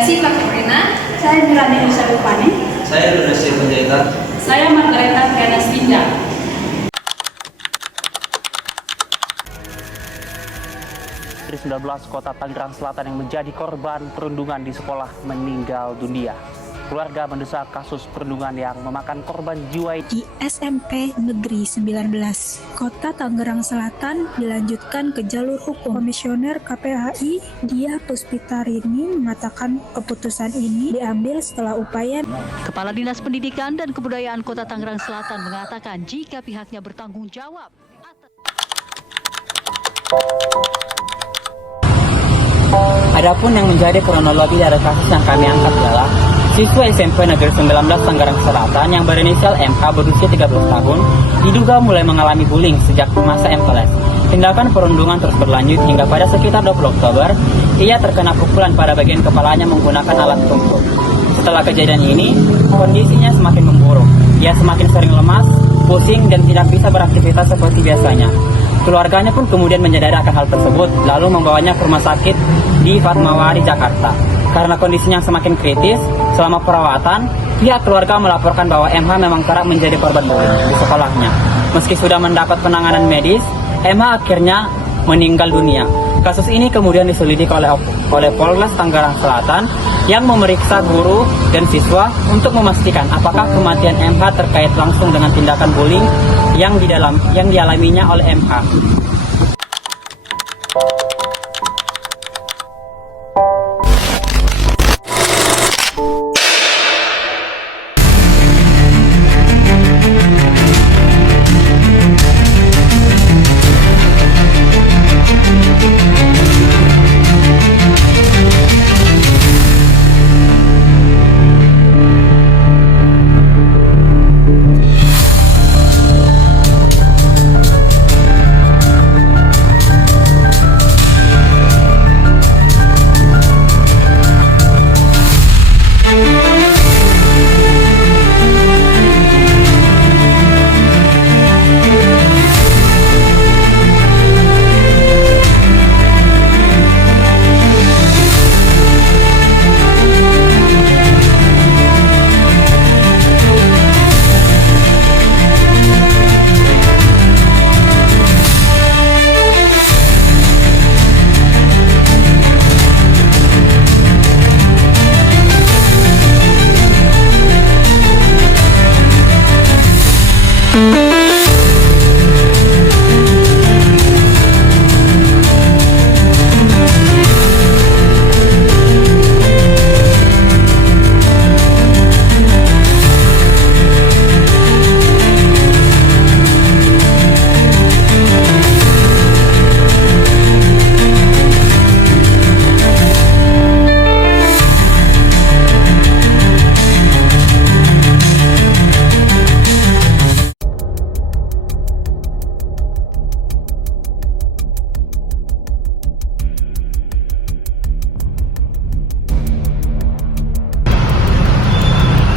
Desi Pakurina. Saya Mirani Nusa Rupani. Saya Lunasi Penjahitan. Saya Margareta Triana Stinja. Dari 19 kota Tangerang Selatan yang menjadi korban perundungan di sekolah meninggal dunia. Keluarga mendesak kasus perundungan yang memakan korban jiwa Di SMP Negeri 19, Kota Tangerang Selatan dilanjutkan ke jalur hukum. Komisioner KPAI Dia Puspitarini mengatakan keputusan ini diambil setelah upaya. Kepala Dinas Pendidikan dan Kebudayaan Kota Tangerang Selatan mengatakan jika pihaknya bertanggung jawab Adapun yang menjadi kronologi dari kasus yang kami angkat adalah siswa SMP Negeri 19 Tangerang Selatan yang berinisial MH berusia 13 tahun diduga mulai mengalami bullying sejak masa MKLS. Tindakan perundungan terus berlanjut hingga pada sekitar 20 Oktober, ia terkena pukulan pada bagian kepalanya menggunakan alat tumpul. Setelah kejadian ini, kondisinya semakin memburuk. Ia semakin sering lemas, pusing, dan tidak bisa beraktivitas seperti biasanya. Keluarganya pun kemudian menyadari akan hal tersebut, lalu membawanya ke rumah sakit di Fatmawati, Jakarta. Karena kondisinya semakin kritis, selama perawatan, pihak keluarga melaporkan bahwa MH memang kerap menjadi korban bullying di sekolahnya. Meski sudah mendapat penanganan medis, MH akhirnya meninggal dunia. Kasus ini kemudian diselidiki oleh Polres Tangerang Selatan yang memeriksa guru dan siswa untuk memastikan apakah kematian MH terkait langsung dengan tindakan bullying yang dialaminya oleh MH.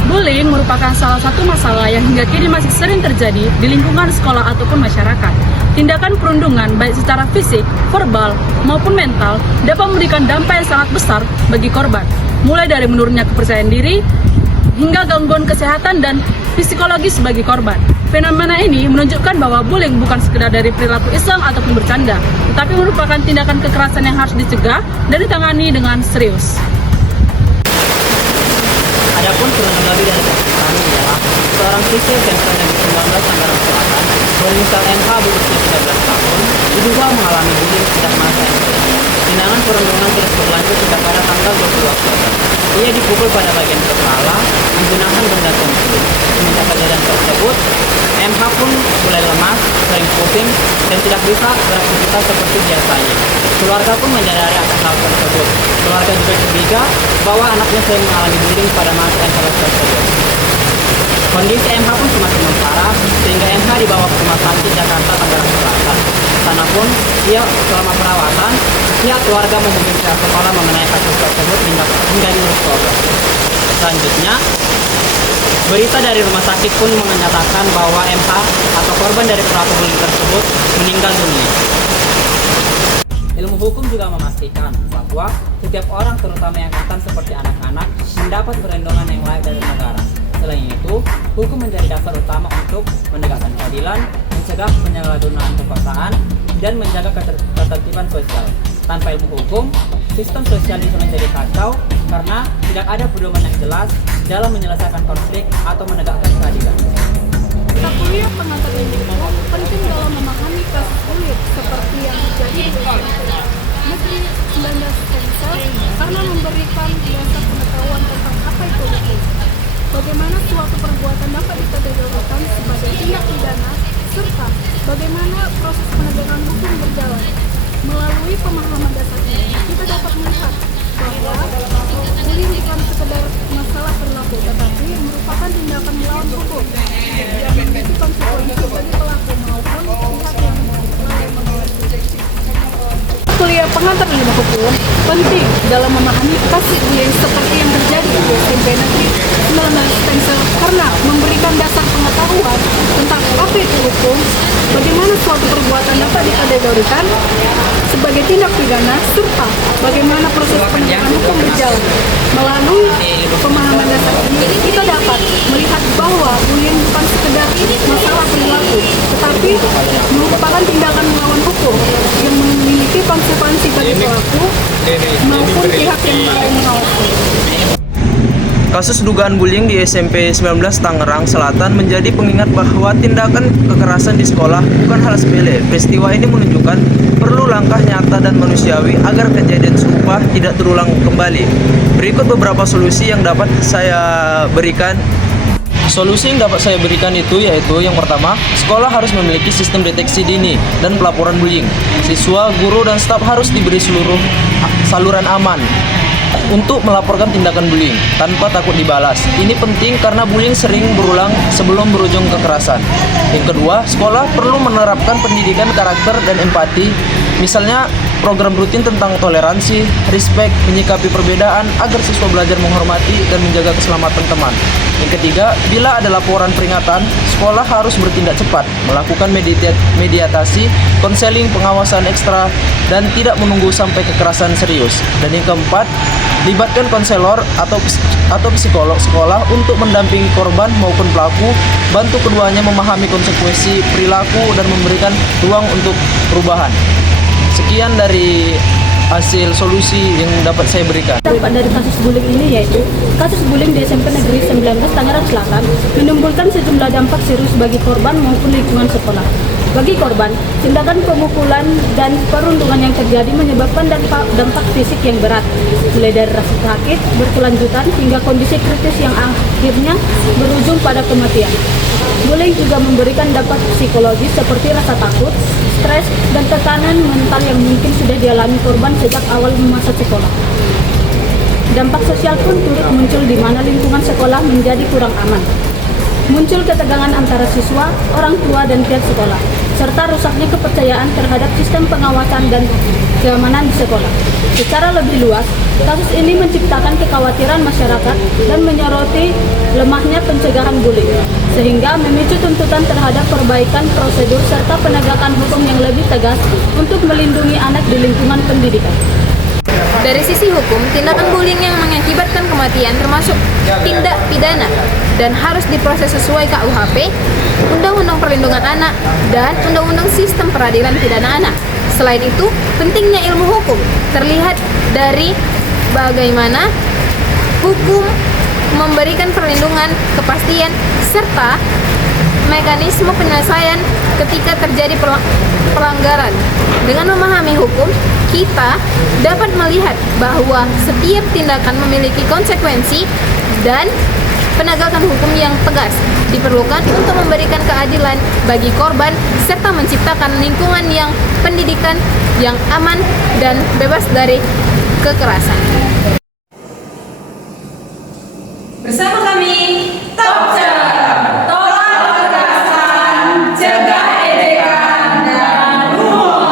Bullying merupakan salah satu masalah yang hingga kini masih sering terjadi di lingkungan sekolah ataupun masyarakat. Tindakan perundungan baik secara fisik, verbal, maupun mental dapat memberikan dampak yang sangat besar bagi korban, mulai dari menurunnya kepercayaan diri hingga gangguan kesehatan dan psikologis bagi korban. Fenomena ini menunjukkan bahwa bullying bukan sekedar dari perilaku iseng ataupun bercanda, tetapi merupakan tindakan kekerasan yang harus dicegah dan ditangani dengan serius. Adapun kronologi dari kasus kami adalah seorang siswa SMP Negeri 19 Tangerang Selatan berinisial MH berusia 13 tahun diduga mengalami bullying sejak masa SD. Tindakan perundungan terus berlanjut hingga pada tanggal 20 Oktober. Ia dipukul pada bagian kepala menggunakan benda tumpul. Semenjak kejadian tersebut, MH pun mulai lemas, sering pusing, dan tidak bisa beraktivitas seperti biasanya. Keluarga pun menyadari akan hal tersebut. Keluarga juga curiga bahwa anaknya sering mengalami bullying pada masa MKLS tersebut. Kondisi MH pun semakin memparah, sehingga MH dibawa ke rumah sakit Jakarta Tangerang Selatan. Sana pun, ia selama perawatan, pihak keluarga menghubungi pihak sekolah mengenai kasus tersebut hingga diurus Oktober. Selanjutnya, berita dari rumah sakit pun menyatakan bahwa MH atau korban dari perilaku bullying tersebut meninggal dunia. Ilmu hukum juga memastikan bahwa setiap orang, terutama yang rentan seperti anak-anak, mendapat perlindungan yang layak dari negara. Selain itu, hukum menjadi dasar utama untuk menegakkan keadilan, mencegah penyalahgunaan kekuasaan, dan menjaga ketertiban sosial. Tanpa ilmu hukum, sistem sosial bisa menjadi kacau karena tidak ada pedoman yang jelas dalam menyelesaikan konflik atau menegakkan keadilan. Kuliah pengantar ilmu hukum penting dalam memahami kasus kulit seperti yang terjadi di negeri 19 Texas karena memberikan dasar pengetahuan tentang apa itu hukum, bagaimana suatu perbuatan dapat dikategorikan sebagai tindak pidana, serta bagaimana proses penegakan hukum berjalan. Melalui pemahaman dasar ini, kita dapat melihat bahwa bullying bukan sekedar masalah perilaku, tetapi merupakan tindakan melawan hukum yang memiliki konsekuensi bagi pelaku maupun pihak yang Kuliah pengantar ilmu hukum penting dalam memahami kasus bullying seperti yang terjadi di SMP Negeri 19 Tengsel karena memberikan dasar pengetahuan tentang apa itu hukum, bagaimana suatu perbuatan dapat dikategorikan sebagai tindak pidana, serta bagaimana proses penegakan hukum berjalan. Melalui pemahaman dasar ini, kita dapat melihat bahwa bullying bukan sekedar masalah perilaku, tetapi merupakan tindakan melawan hukum yang memiliki konsekuensi bagi pelaku maupun pihak yang mengawasi. Kasus dugaan bullying di SMP 19 Tangerang Selatan menjadi pengingat bahwa tindakan kekerasan di sekolah bukan hal sepele. Peristiwa ini menunjukkan perlu langkah nyata dan manusiawi agar kejadian serupa tidak terulang kembali. Berikut beberapa solusi yang dapat saya berikan. Solusi yang dapat saya berikan itu yaitu yang pertama, sekolah harus memiliki sistem deteksi dini dan pelaporan bullying. Siswa, guru, dan staf harus diberi seluruh saluran aman untuk melaporkan tindakan bullying tanpa takut dibalas. Ini penting karena bullying sering berulang sebelum berujung kekerasan. Yang kedua, sekolah perlu menerapkan pendidikan karakter dan empati, misalnya program rutin tentang toleransi, respect, menyikapi perbedaan agar siswa belajar menghormati dan menjaga keselamatan teman. Yang ketiga, bila ada laporan peringatan, sekolah harus bertindak cepat, melakukan mediasi, konseling, pengawasan ekstra, dan tidak menunggu sampai kekerasan serius. Dan yang keempat, libatkan konselor atau psikolog sekolah untuk mendampingi korban maupun pelaku, bantu keduanya memahami konsekuensi perilaku dan memberikan ruang untuk perubahan. Sekian dari hasil solusi yang dapat saya berikan. Dampak dari kasus bullying ini yaitu kasus bullying di SMP Negeri 19 Tangerang Selatan menimbulkan sejumlah dampak serius bagi korban maupun lingkungan sekolah. Bagi korban, tindakan pemukulan dan perundungan yang terjadi menyebabkan dampak fisik yang berat, mulai dari rasa sakit berkelanjutan hingga kondisi kritis yang akhirnya berujung pada kematian. Bullying juga memberikan dampak psikologis seperti rasa takut, stres, dan tekanan mental yang mungkin sudah dialami korban sejak awal masa sekolah. Dampak sosial pun turut muncul di mana lingkungan sekolah menjadi kurang aman. Muncul ketegangan antara siswa, orang tua, dan pihak sekolah, serta rusaknya kepercayaan terhadap sistem pengawasan dan keamanan di sekolah. Secara lebih luas, kasus ini menciptakan kekhawatiran masyarakat dan menyoroti lemahnya pencegahan bullying, sehingga memicu tuntutan terhadap perbaikan prosedur serta penegakan hukum yang lebih tegas untuk melindungi anak di lingkungan pendidikan. Dari sisi hukum, tindakan bullying yang mengakibatkan kematian termasuk tindak pidana dan harus diproses sesuai KUHP, Undang-Undang Perlindungan Anak, dan Undang-Undang Sistem Peradilan Pidana Anak. Selain itu, pentingnya ilmu hukum terlihat dari bagaimana hukum memberikan perlindungan, kepastian, serta mekanisme penyelesaian ketika terjadi pelanggaran. Dengan memahami hukum, kita dapat melihat bahwa setiap tindakan memiliki konsekuensi dan penegakan hukum yang tegas diperlukan untuk memberikan keadilan bagi korban serta menciptakan lingkungan yang pendidikan yang aman dan bebas dari kekerasan. Bersama kami, Topcer, tolak kekerasan, cegah ejekan, dan humor.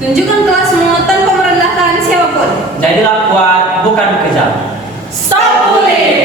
Tunjukkan kelasmu tanpa merendahkan siapapun. Jadilah kuat, bukan kejam. Stop bullying!